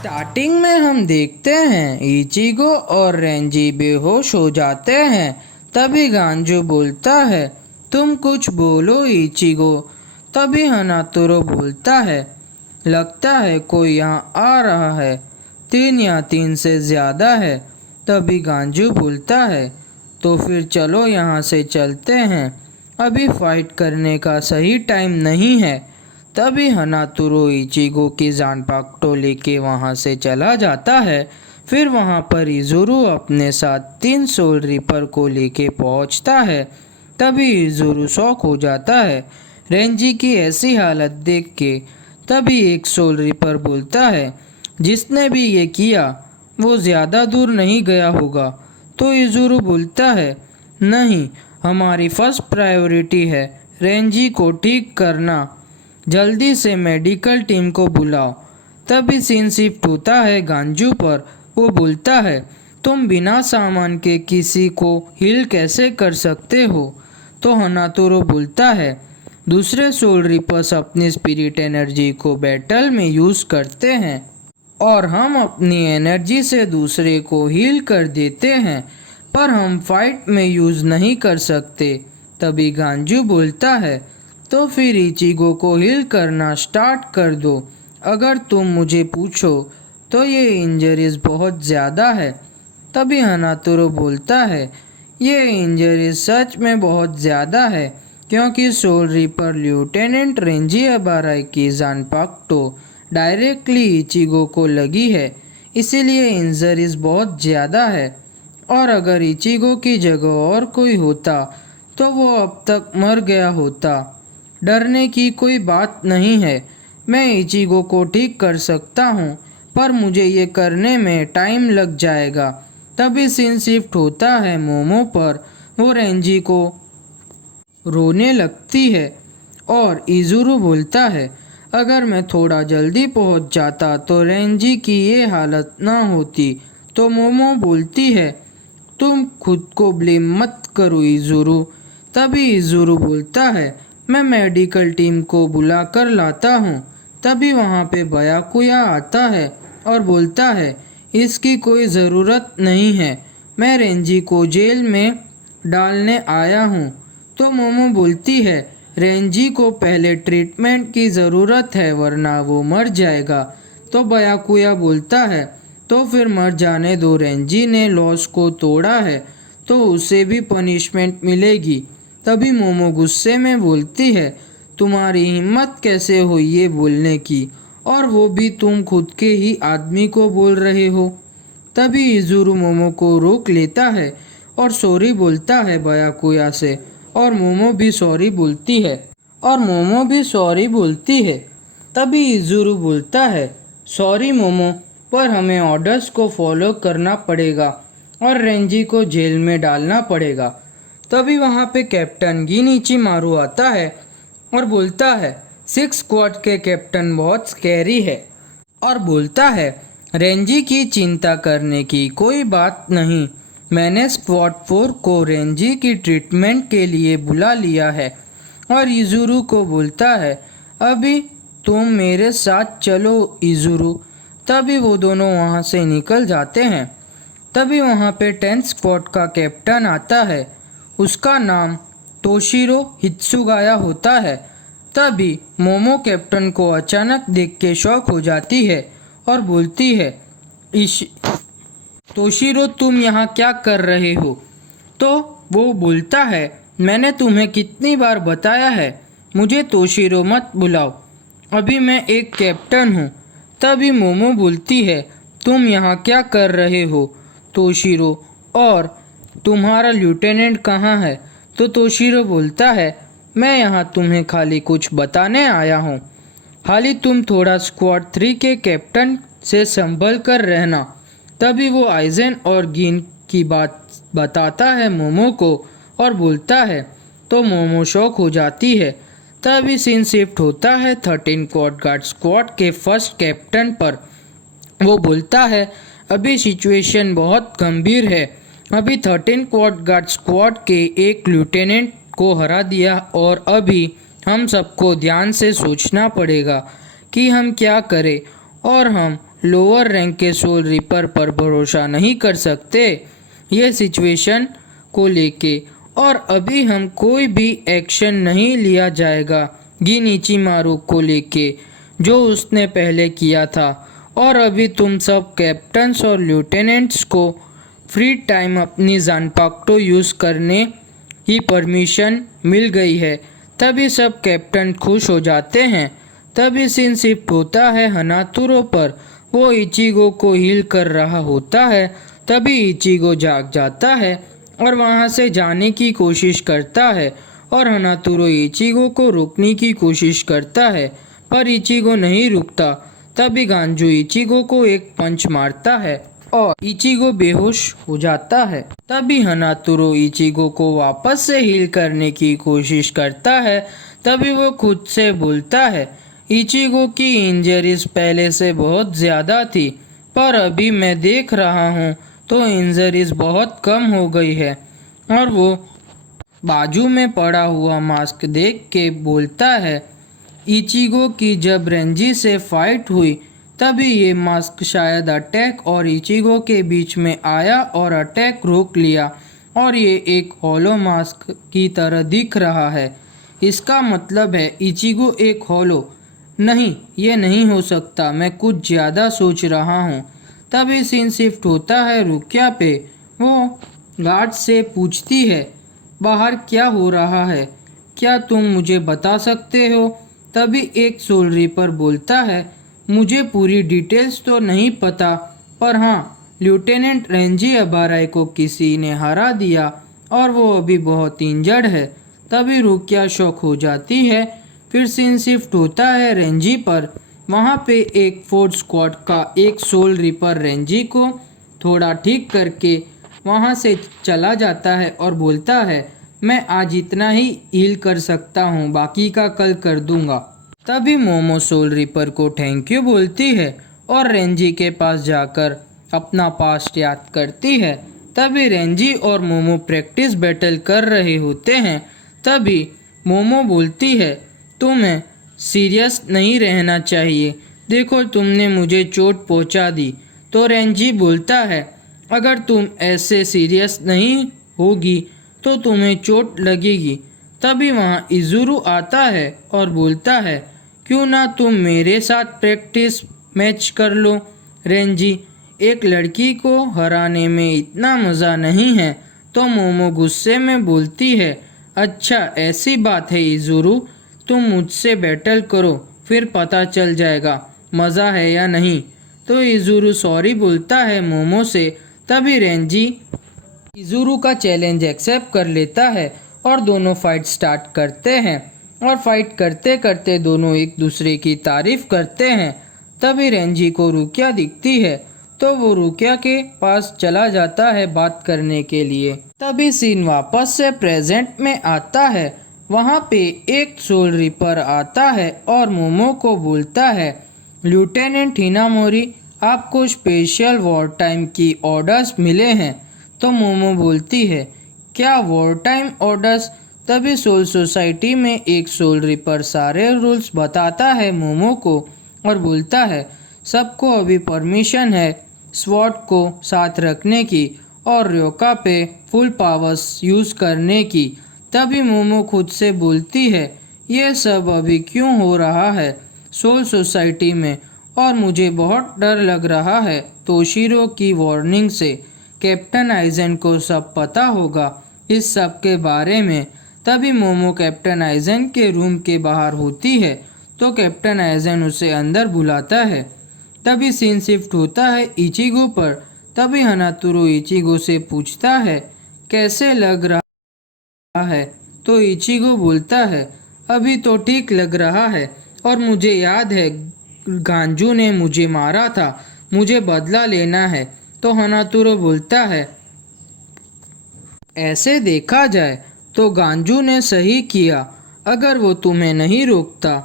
Starting में हम देखते हैं इचिगो और रेंजी बेहोश हो जाते हैं। तभी गांजू बोलता है, तुम कुछ बोलो इचिगो। तभी हनातोरो बोलता है, लगता है कोई यहाँ आ रहा है, 3 या 3 से ज़्यादा है। तभी गांजू बोलता है, तो फिर चलो यहाँ से चलते हैं, अभी फाइट करने का सही टाइम नहीं है। तभी हनातोरो इचिगो की जानपाक्टो लेके वहाँ से चला जाता है। फिर वहाँ पर इज़ुरु अपने साथ 3 सोल रिपर को लेके पहुँचता है। तभी इज़ुरु शॉक हो जाता है रेंजी की ऐसी हालत देख के। तभी एक सोल रिपर बोलता है, जिसने भी ये किया वो ज़्यादा दूर नहीं गया होगा। तो इज़ुरु बोलता है, नहीं, हमारी फर्स्ट प्रायोरिटी है रेंजी को ठीक करना, जल्दी से मेडिकल टीम को बुलाओ। तभी सीन शिफ्ट होता है गांजू पर। वो बोलता है, तुम बिना सामान के किसी को हील कैसे कर सकते हो? तो हनातोरो बोलता है, दूसरे सोल रिपर्स अपनी स्पिरिट एनर्जी को बैटल में यूज़ करते हैं और हम अपनी एनर्जी से दूसरे को हील कर देते हैं, पर हम फाइट में यूज़ नहीं कर सकते। तभी गांजू बोलता है, तो फिर इचिगो को हील करना स्टार्ट कर दो। अगर तुम मुझे पूछो तो ये इंजरीज बहुत ज़्यादा है। तभी हनातोरो बोलता है, ये इंजरीज सच में बहुत ज़्यादा है, क्योंकि सोल रिपर लेफ्टिनेंट रेंजी अबाराई की जानपाक्टो डायरेक्टली इचिगो को लगी है, इसीलिए इंजरीज बहुत ज़्यादा है। और अगर इचिगो की जगह और कोई होता तो वो अब तक मर गया होता। डरने की कोई बात नहीं है, मैं इचिगो को ठीक कर सकता हूँ, पर मुझे ये करने में टाइम लग जाएगा। तभी सीन शिफ्ट होता है मोमो पर। वो रेंजी को रोने लगती है और इज़ुरु बोलता है, अगर मैं थोड़ा जल्दी पहुँच जाता तो रेंजी की ये हालत ना होती। तो मोमो बोलती है, तुम खुद को ब्लेम मत करो इज़ुरु। तभी इज़ुरु बोलता है, मैं मेडिकल टीम को बुला कर लाता हूँ। तभी वहाँ पे बयाकुया आता है और बोलता है, इसकी कोई ज़रूरत नहीं है, मैं रेंजी को जेल में डालने आया हूँ। तो मोमो बोलती है, रेंजी को पहले ट्रीटमेंट की ज़रूरत है, वरना वो मर जाएगा। तो बयाकुया बोलता है, तो फिर मर जाने दो, रेंजी ने लॉस को तोड़ा है तो उसे भी पनिशमेंट मिलेगी। तभी मोमो गुस्से में बोलती है, तुम्हारी हिम्मत कैसे हुई ये बोलने की, और वो भी तुम खुद के ही आदमी को बोल रहे हो। तभी इज़ुरु मोमो को रोक लेता है और सॉरी बोलता है बयाकुया से, और मोमो भी सॉरी बोलती है। तभी इज़ुरु बोलता है, सॉरी मोमो, पर हमें ऑर्डर्स को फॉलो करना पड़ेगा और रेंजी को जेल में डालना पड़ेगा। तभी वहाँ पे कैप्टन गिनिची मारू आता है और बोलता है, 6 स्क्वाड के कैप्टन बहुत स्कैरी है, और बोलता है, रेंजी की चिंता करने की कोई बात नहीं, मैंने स्क्वाड 4 को रेंजी की ट्रीटमेंट के लिए बुला लिया है। और इज़ुरु को बोलता है, अभी तुम मेरे साथ चलो इज़ुरु। तभी वो दोनों वहाँ से निकल जाते हैं। तभी वहाँ पे 10 स्क्वाड का कैप्टन आता है, उसका नाम तोशिरो हित्सुगाया होता है। तभी मोमो कैप्टन को अचानक देख के शॉक हो जाती है और बोलती है, तोशिरो तुम यहाँ क्या कर रहे हो? तो वो बोलता है, मैंने तुम्हें कितनी बार बताया है, मुझे तोशिरो मत बुलाओ, अभी मैं एक कैप्टन हूँ। तभी मोमो बोलती है, तुम यहाँ क्या कर रहे हो तोशिरो, और तुम्हारा लेफ्टिनेंट कहाँ है? तो तोशिरो बोलता है, मैं यहाँ तुम्हें खाली कुछ बताने आया हूँ, खाली तुम थोड़ा स्क्वाड 3 के कैप्टन से संभल कर रहना। तभी वो आइजेन और गिन की बात बताता है मोमो को और बोलता है, तो मोमो शॉक हो जाती है। तभी सीन शिफ्ट होता है 13 क्वाड गार्ड स्क्वाड के फर्स्ट कैप्टन पर। वो बोलता है, अभी सिचुएशन बहुत गंभीर है, अभी 13 क्वाड गार्ड स्क्वाड के एक लेफ्टिनेंट को हरा दिया, और अभी हम सबको ध्यान से सोचना पड़ेगा कि हम क्या करें, और हम लोअर रैंक के सोल रिपर पर भरोसा नहीं कर सकते ये सिचुएशन को लेके, और अभी हम कोई भी एक्शन नहीं लिया जाएगा गिन इचिमारू को लेके जो उसने पहले किया था। और अभी तुम सब कैप्टन्स और लेफ्टिनेंट्स को फ्री टाइम अपनी जानपाक्टो यूज़ करने की परमिशन मिल गई है। तभी सब कैप्टन खुश हो जाते हैं। तभी सीन शिफ्ट होता है हनातुरो पर। वो इचिगो को हील कर रहा होता है। तभी इचिगो जाग जाता है और वहाँ से जाने की कोशिश करता है और हनातुरो इचिगो को रोकने की कोशिश करता है, पर इचिगो नहीं रुकता। तभी गांजू इचिगो को एक पंच मारता है और इचिगो बेहोश हो जाता है। तभी हनातुरो इचिगो को वापस से हील करने की कोशिश करता है। तभी वो खुद से बोलता है, इचिगो की इंजरीज पहले से बहुत ज़्यादा थी, पर अभी मैं देख रहा हूँ तो इंजरीज बहुत कम हो गई है। और वो बाजू में पड़ा हुआ मास्क देख के बोलता है, इचिगो की जब रेंजी से फाइट हुई तभी ये मास्क शायद अटैक और इचिगो के बीच में आया और अटैक रोक लिया, और ये एक हॉलो मास्क की तरह दिख रहा है। इसका मतलब है इचिगो एक हॉलो। नहीं, ये नहीं हो सकता, मैं कुछ ज़्यादा सोच रहा हूँ। तभी सीन शिफ्ट होता है रुकिया पे। वो गार्ड से पूछती है, बाहर क्या हो रहा है, क्या तुम मुझे बता सकते हो? तभी एक सोल रिपर बोलता है, मुझे पूरी डिटेल्स तो नहीं पता, पर हाँ, लेफ्टिनेंट रेंजी अबाराई को किसी ने हरा दिया और वो अभी बहुत इंजर्ड है। तभी रुकिया शॉक हो जाती है। फिर सीन शिफ्ट होता है रेंजी पर। वहाँ पे एक फोर्थ स्क्वाड का एक सोल रिपर रेंजी को थोड़ा ठीक करके वहाँ से चला जाता है और बोलता है, मैं आज इतना ही हील कर सकता हूँ, बाकी का कल कर दूंगा। तभी मोमो सोल रिपर को थैंक यू बोलती है और रेंजी के पास जाकर अपना पास्ट याद करती है। तभी रेंजी और मोमो प्रैक्टिस बैटल कर रहे होते हैं। तभी मोमो बोलती है, तुम्हें सीरियस नहीं रहना चाहिए, देखो तुमने मुझे चोट पहुंचा दी। तो रेंजी बोलता है, अगर तुम ऐसे सीरियस नहीं होगी तो तुम्हें चोट लगेगी। तभी वहाँ इजुरु आता है और बोलता है, क्यों ना तुम मेरे साथ प्रैक्टिस मैच कर लो। रेंजी, एक लड़की को हराने में इतना मज़ा नहीं है। तो मोमो गुस्से में बोलती है, अच्छा ऐसी बात है इजुरु, तुम मुझसे बैटल करो, फिर पता चल जाएगा मज़ा है या नहीं। तो इजुरु सॉरी बोलता है मोमो से। तभी रेंजी इजुरु का चैलेंज एक्सेप्ट कर लेता है और दोनों फाइट स्टार्ट करते हैं। और फाइट करते करते दोनों एक दूसरे की तारीफ करते हैं। तभी रेंजी को रुकिया दिखती है तो वो रुकिया के पास चला जाता है बात करने के लिए। तभी सीन वापस से प्रेजेंट में आता है। वहाँ पे एक सोल रिपर आता है और मोमो को बोलता है, लेफ्टिनेंट हिनामोरी, आपको स्पेशल वॉर टाइम की ऑर्डर्स मिले हैं। तो मोमो बोलती है, क्या वॉर टाइम ऑर्डर्स? तभी सोल सोसाइटी में एक सोल रिपर सारे रूल्स बताता है मोमो को और बोलता है, सबको अभी परमिशन है स्वॉर्ड को साथ रखने की और रयोका पे फुल पावर्स यूज़ करने की। तभी मोमो खुद से बोलती है, ये सब अभी क्यों हो रहा है सोल सोसाइटी में, और मुझे बहुत डर लग रहा है तोशिरो की वार्निंग से। कैप्टन आइजन को सब पता होगा इस सब के बारे में। तभी मोमो कैप्टन आइजन के रूम के बाहर होती है तो कैप्टन आइजन उसे अंदर बुलाता है। तभी सीन शिफ्ट होता है इचिगो पर। तभी हनातुरो इचिगो से पूछता है, कैसे लग रहा है? तो इचिगो बोलता है, अभी तो ठीक लग रहा है, और मुझे याद है गांजू ने मुझे मारा था, मुझे बदला लेना है। तो हनातुरो बोलता है, ऐसे देखा जाए तो गांजू ने सही किया, अगर वो तुम्हें नहीं रोकता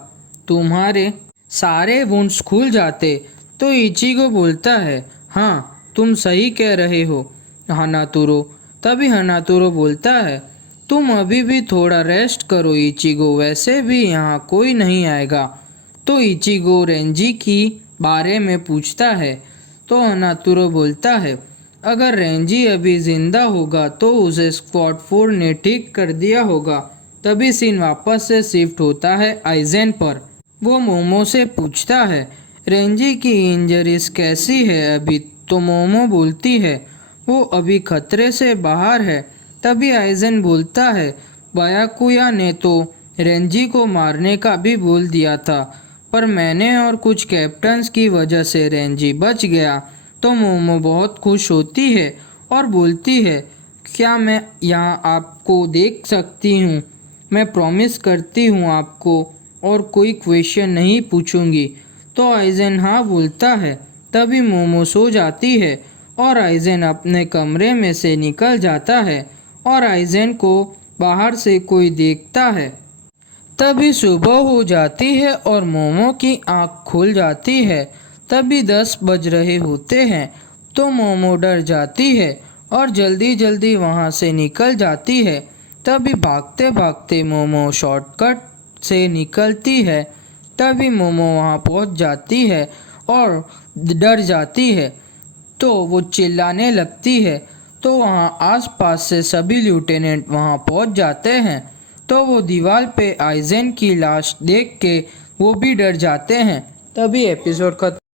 तुम्हारे सारे वुंड्स खुल जाते। तो इचिगो बोलता है, हाँ तुम सही कह रहे हो हनातुरो। तभी हनातुरो बोलता है, तुम अभी भी थोड़ा रेस्ट करो इचिगो, वैसे भी यहाँ कोई नहीं आएगा। तो इचिगो रेंजी की बारे में पूछता है तो हनातुरो बोलता है अगर रेंजी अभी जिंदा होगा तो उसे स्क्वाड 4 ने ठीक कर दिया होगा। तभी सीन वापस से शिफ्ट होता है आइजेन पर। वो मोमो से पूछता है रेंजी की इंजरीज कैसी है अभी, तो मोमो बोलती है वो अभी खतरे से बाहर है। तभी आइजेन बोलता है बायाकुया ने तो रेंजी को मारने का भी बोल दिया था, पर मैंने और कुछ कैप्टन्स की वजह से रेंजी बच गया। तो मोमो बहुत खुश होती है और बोलती है क्या मैं यहाँ आपको देख सकती हूँ? मैं प्रॉमिस करती हूँ आपको और कोई क्वेश्चन नहीं पूछूंगी। तो आइजेन हाँ बोलता है। तभी मोमो सो जाती है और आइजेन अपने कमरे में से निकल जाता है और आइजेन को बाहर से कोई देखता है। तभी सुबह हो जाती है और मोमो की आंख खुल जाती है। तभी 10 बज रहे होते हैं। तो मोमो डर जाती है और जल्दी जल्दी वहाँ से निकल जाती है। तभी भागते भागते मोमो शॉर्टकट से निकलती है। तभी मोमो वहाँ पहुँच जाती है और डर जाती है तो वो चिल्लाने लगती है। तो वहाँ आसपास से सभी लेफ्टिनेंट वहाँ पहुँच जाते हैं। तो वो दीवार पे आइजेन की लाश देख के वो भी डर जाते हैं। तभी एपिसोड खत्म।